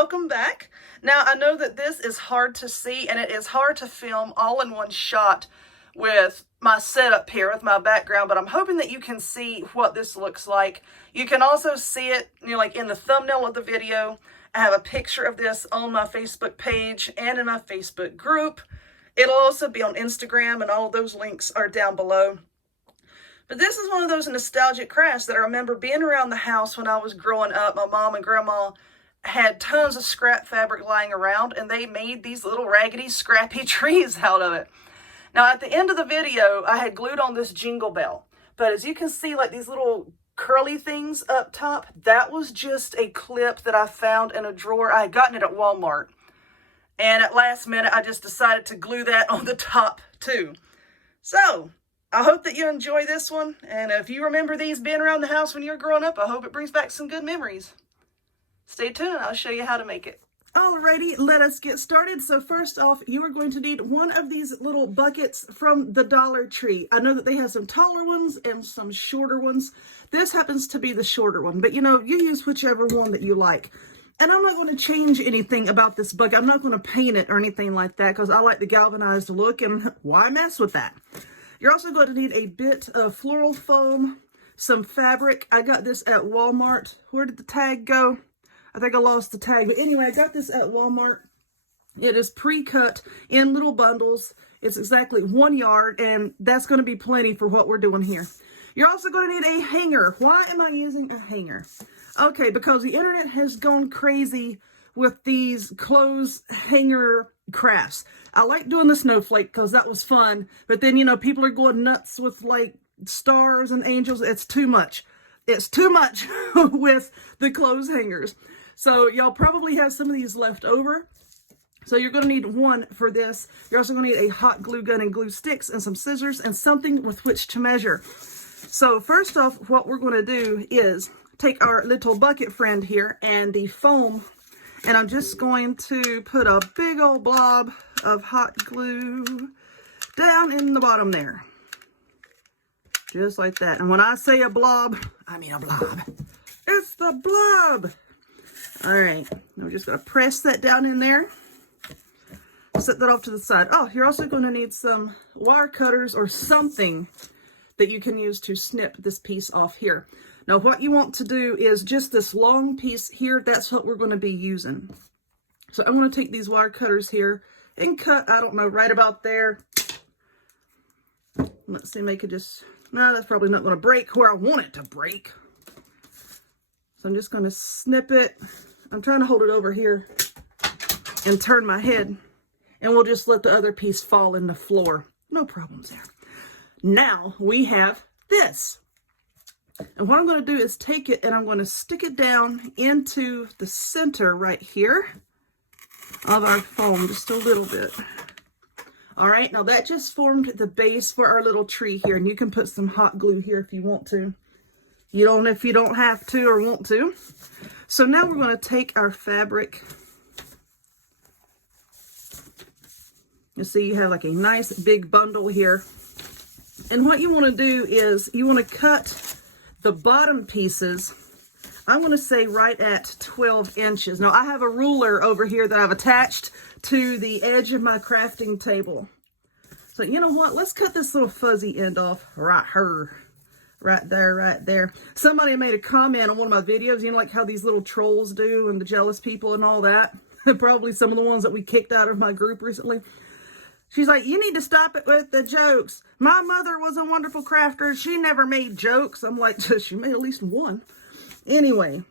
welcome back. Now, I know that this is hard to see and it is hard to film all in one shot with my setup here with my background, but I'm hoping that you can see what this looks like. You can also see it, like in the thumbnail of the video. I have a picture of this on my Facebook page and in my Facebook group. It'll also be on Instagram, and all of those links are down below. But this is one of those nostalgic crafts that I remember being around the house when I was growing up. My mom and grandma had tons of scrap fabric lying around, and they made these little raggedy, scrappy trees out of it. Now, at the end of the video, I had glued on this jingle bell. But as you can see, like these little curly things up top, that was just a clip that I found in a drawer. I had gotten it at Walmart. And at last minute, I just decided to glue that on the top too. So, I hope that you enjoy this one. And if you remember these being around the house when you were growing up, I hope it brings back some good memories. Stay tuned and I'll show you how to make it. Alrighty, let us get started. So first off, you are going to need one of these little buckets from the Dollar Tree. I know that they have some taller ones and some shorter ones. This happens to be the shorter one, but you use whichever one that you like. And I'm not going to change anything about this bucket. I'm not going to paint it or anything like that because I like the galvanized look, and why mess with that? You're also going to need a bit of floral foam, some fabric. I got this at Walmart. Where did the tag go? I think I lost the tag. But anyway, I got this at Walmart. It is pre-cut in little bundles. It's exactly 1 yard, and that's going to be plenty for what we're doing here. You're also going to need a hanger. Why am I using a hanger? Okay, because the internet has gone crazy with these clothes hanger crafts. I like doing the snowflake because that was fun. But then, people are going nuts with like stars and angels. It's too much. It's too much with the clothes hangers. So y'all probably have some of these left over. So you're going to need one for this. You're also going to need a hot glue gun and glue sticks and some scissors and something with which to measure. So first off, what we're going to do is take our little bucket friend here and the foam, and I'm just going to put a big old blob of hot glue down in the bottom there. Just like that. And when I say a blob, I mean a blob. It's the blob. All right. We're just going to press that down in there. Set that off to the side. Oh, you're also going to need some wire cutters or something that you can use to snip this piece off here. Now, what you want to do is just this long piece here. That's what we're going to be using. So I'm going to take these wire cutters here and cut, I don't know, right about there. Let's see, make it just... No, that's probably not going to break where I want it to break. So I'm just going to snip it. I'm trying to hold it over here and turn my head. And we'll just let the other piece fall in the floor. No problems there. Now we have this. And what I'm going to do is take it and I'm going to stick it down into the center right here of our foam, just a little bit. All right, now that just formed the base for our little tree here, and you can put some hot glue here if you want to. You don't if you don't have to or want to. So now we're going to take our fabric. You see you have like a nice big bundle here. And what you want to do is you want to cut the bottom pieces, I'm going to say right at 12 inches. Now I have a ruler over here that I've attached to the edge of my crafting table. So you know what? Let's cut this little fuzzy end off right here. Right there, right there. Somebody made a comment on one of my videos, like how these little trolls do and the jealous people and all that. Probably some of the ones that we kicked out of my group recently. She's like, you need to stop it with the jokes. My mother was a wonderful crafter. She never made jokes. I'm like, she made at least one. Anyway,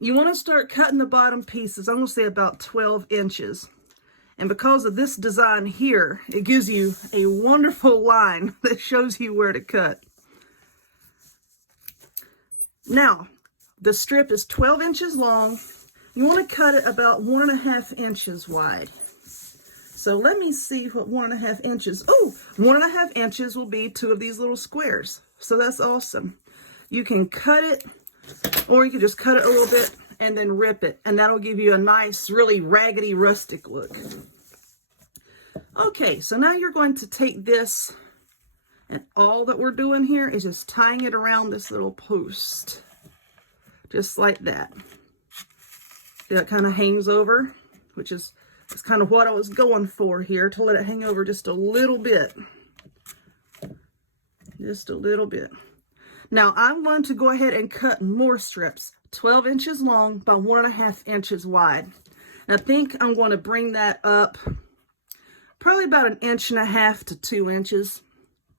you want to start cutting the bottom pieces. I'm going to say about 12 inches. And because of this design here, it gives you a wonderful line that shows you where to cut. Now, the strip is 12 inches long. You want to cut it about 1.5 inches wide. So let me see what 1.5 inches. Oh, 1.5 inches will be 2 of these little squares. So that's awesome. You can cut it, or you can just cut it a little bit and then rip it. And that'll give you a nice, really raggedy, rustic look. Okay, so now you're going to take this, and all that we're doing here is just tying it around this little post. Just like that. that kind of hangs over, which is kind of what I was going for here, to let it hang over just a little bit. Just a little bit. Now I'm going to go ahead and cut more strips, 12 inches long by 1.5 inches wide. And I think I'm going to bring that up probably about 1.5 to 2 inches,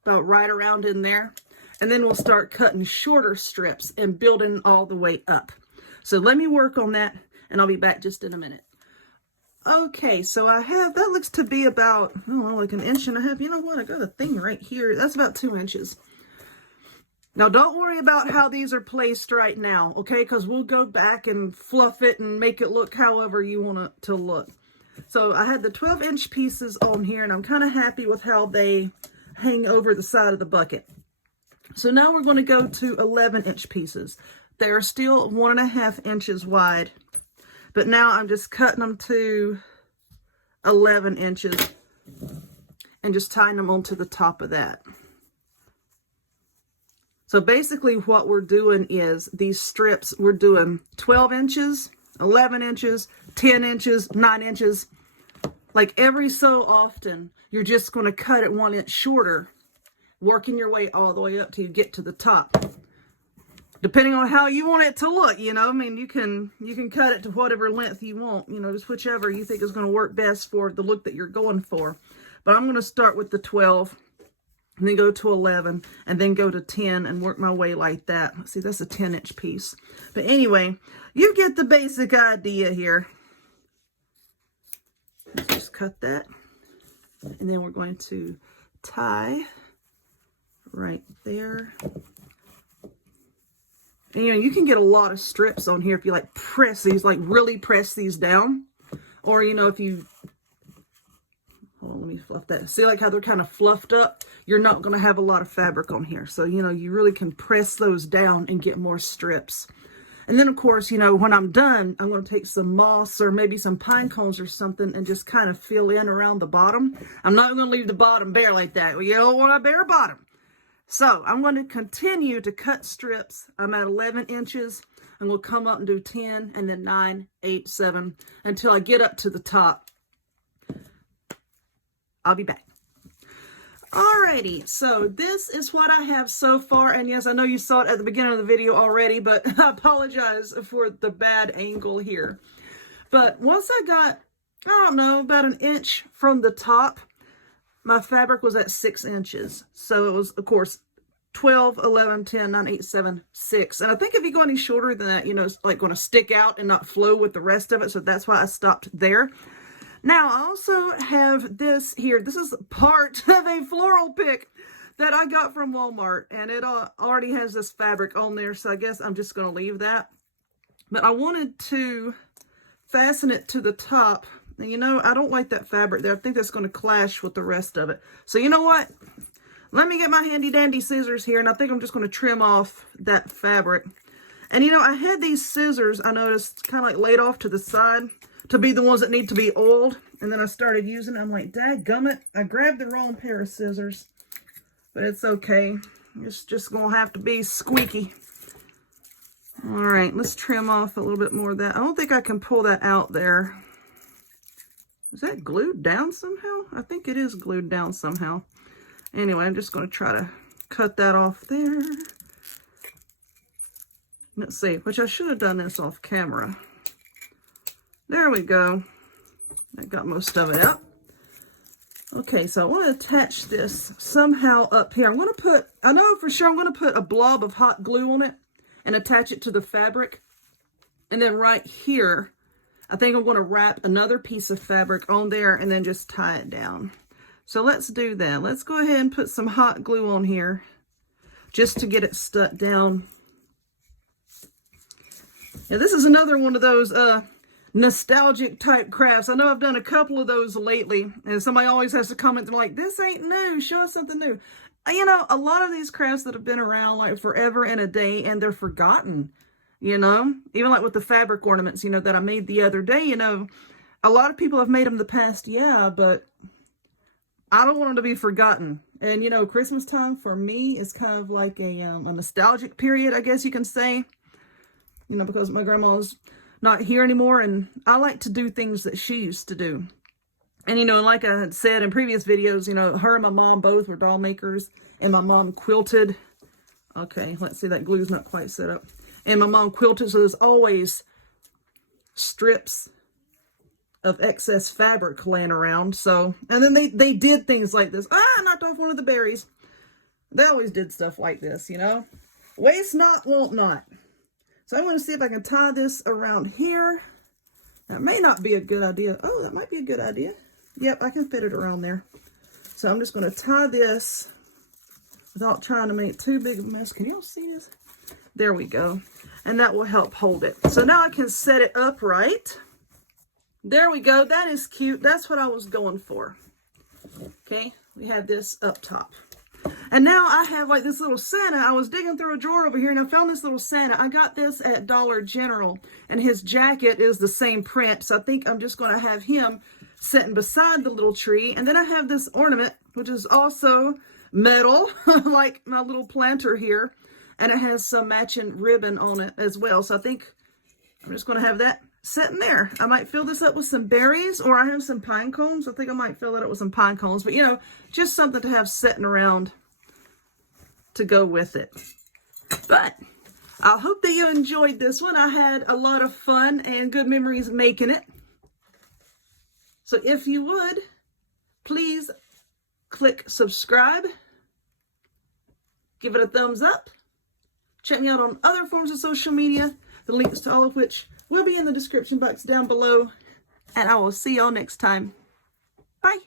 about right around in there. And then we'll start cutting shorter strips and building all the way up. So let me work on that, and I'll be back just in a minute. Okay, so I have, that looks to be about, I don't know, like 1.5 inches. You know what, I got a thing right here. That's about 2 inches. Now, don't worry about how these are placed right now, okay? Because we'll go back and fluff it and make it look however you want it to look. So I had the 12-inch pieces on here, and I'm kind of happy with how they hang over the side of the bucket. So now we're going to go to 11-inch pieces. They're still 1.5 inches wide. But now I'm just cutting them to 11 inches and just tying them onto the top of that. So basically what we're doing is these strips, we're doing 12 inches, 11 inches, 10 inches, 9 inches. Like every so often, you're just going to cut it 1 inch shorter, working your way all the way up till you get to the top. Depending on how you want it to look, you know, I mean, you can cut it to whatever length you want, you know, just whichever you think is going to work best for the look that you're going for. But I'm going to start with the 12, and then go to 11, and then go to 10, and work my way like that. See, that's a 10-inch piece. But anyway, you get the basic idea here. Let's just cut that. And then we're going to tie right there. And, you know, you can get a lot of strips on here if you like press these, like really press these down. Or, you know, if you, hold on, let me fluff that. See like how they're kind of fluffed up? You're not going to have a lot of fabric on here. So, you know, you really can press those down and get more strips. And then, of course, you know, when I'm done, I'm going to take some moss or maybe some pine cones or something and just kind of fill in around the bottom. I'm not going to leave the bottom bare like that. Well, you don't want a bare bottom. So I'm going to continue to cut strips. I'm at 11 inches. I'm going to come up and do 10 and then 9, 8, 7 until I get up to the top. I'll be back. Alrighty, so this is what I have so far. And yes, I know you saw it at the beginning of the video already, but I apologize for the bad angle here. But once I got, I don't know, about 1 inch from the top, my fabric was at 6 inches. So it was, of course, 12, 11, 10, 9, 8, 7, 6. And I think if you go any shorter than that, you know, it's like going to stick out and not flow with the rest of it. So that's why I stopped there. Now, I also have this here. This is part of a floral pick that I got from Walmart. And it already has this fabric on there. So I guess I'm just going to leave that. But I wanted to fasten it to the top. And you know, I don't like that fabric there. I think that's going to clash with the rest of it. So you know what? Let me get my handy dandy scissors here. And I think I'm just going to trim off that fabric. And you know, I had these scissors, I noticed, kind of like laid off to the side to be the ones that need to be oiled. And then I started using them. I'm like, dadgummit, I grabbed the wrong pair of scissors. But it's okay. It's just going to have to be squeaky. All right, let's trim off a little bit more of that. I don't think I can pull that out there. Is that glued down somehow? I think it is glued down somehow. Anyway, I'm just going to try to cut that off there. Let's see, which I should have done this off camera. There we go. I got most of it up. Okay, so I want to attach this somehow up here. I'm going to put, I know for sure I'm going to put a blob of hot glue on it and attach it to the fabric. And then right here, I think I'm going to wrap another piece of fabric on there and then just tie it down. So let's do that. Let's go ahead and put some hot glue on here just to get it stuck down. Now this is another one of those nostalgic type crafts. I know I've done a couple of those lately, and somebody always has to comment, they're like, this ain't new, show us something new. You know, a lot of these crafts that have been around like forever and a day, and they're forgotten. You know, even like with the fabric ornaments, you know, that I made the other day, you know, a lot of people have made them in the past, yeah, but I don't want them to be forgotten. And, you know, Christmas time for me is kind of like a nostalgic period, I guess you can say, you know, because my grandma's not here anymore, and I like to do things that she used to do. And, you know, like I had said in previous videos, you know, her and my mom both were doll makers, and my mom quilted. Okay, let's see, that glue's not quite set up. And my mom quilted, so there's always strips of excess fabric laying around. So, and then they did things like this. I knocked off one of the berries. They always did stuff like this, you know. Waste not, want not. So I'm going to see if I can tie this around here. That may not be a good idea. Oh, that might be a good idea. Yep, I can fit it around there. So I'm just going to tie this without trying to make too big of a mess. Can y'all see this? There we go. And that will help hold it. So now I can set it upright. There we go. That is cute. That's what I was going for. Okay, we have this up top. And now I have like this little Santa. I was digging through a drawer over here and I found this little Santa. I got this at Dollar General, and his jacket is the same print. So I think I'm just going to have him sitting beside the little tree. And then I have this ornament, which is also metal, like my little planter here. And it has some matching ribbon on it as well. So I think I'm just going to have that sitting there. I might fill this up with some berries, or I have some pine cones. I think I might fill it up with some pine cones. But, you know, just something to have sitting around to go with it. But I hope that you enjoyed this one. I had a lot of fun and good memories making it. So if you would, please click subscribe. Give it a thumbs up. Check me out on other forms of social media, the links to all of which will be in the description box down below. And I will see y'all next time. Bye.